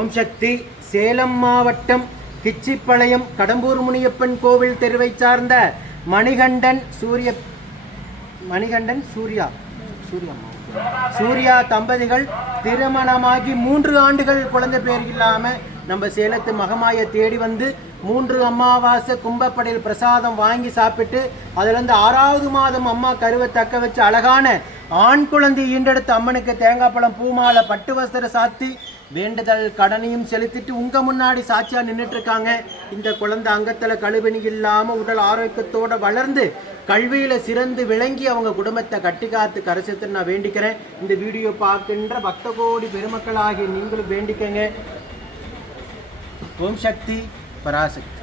ஓம் சக்தி. சேலம் மாவட்டம் கிச்சிப்பாளையம் கடம்பூர் முனியப்பன் கோவில் தெருவை சார்ந்த மணிகண்டன் சூர்யா தம்பதிகள் திருமணமாகி 3 ஆண்டுகள் குழந்தை பேர் இல்லாமல் நம்ம சேலத்து மகமாயை தேடி வந்து 3 அமாவாசை கும்பப்படையில் பிரசாதம் வாங்கி சாப்பிட்டு அதுலேருந்து 6வது மாதம் அம்மா கருவை தக்க வச்சு அழகான ஆண் குழந்தை ஈண்டெடுத்த அம்மனுக்கு தேங்காய் பழம் பூமாலை பட்டு வஸ்திர சாத்தி வேண்டுதல் கடனையும் செலுத்திட்டு உங்க முன்னாடி சாட்சியா நின்றுட்டு இருக்காங்க. இந்த குழந்தை அங்கத்துல கழுவினி இல்லாம உடல் ஆரோக்கியத்தோட வளர்ந்து கல்வியில சிறந்து விளங்கி அவங்க குடும்பத்தை கட்டி காத்து கரைசத்து நான் வேண்டிக்கிறேன். இந்த வீடியோ பார்க்கின்ற பக்த கோடி பெருமக்களாகி நீங்களும் வேண்டிக்கங்க. ஓம் சக்தி பராசக்தி.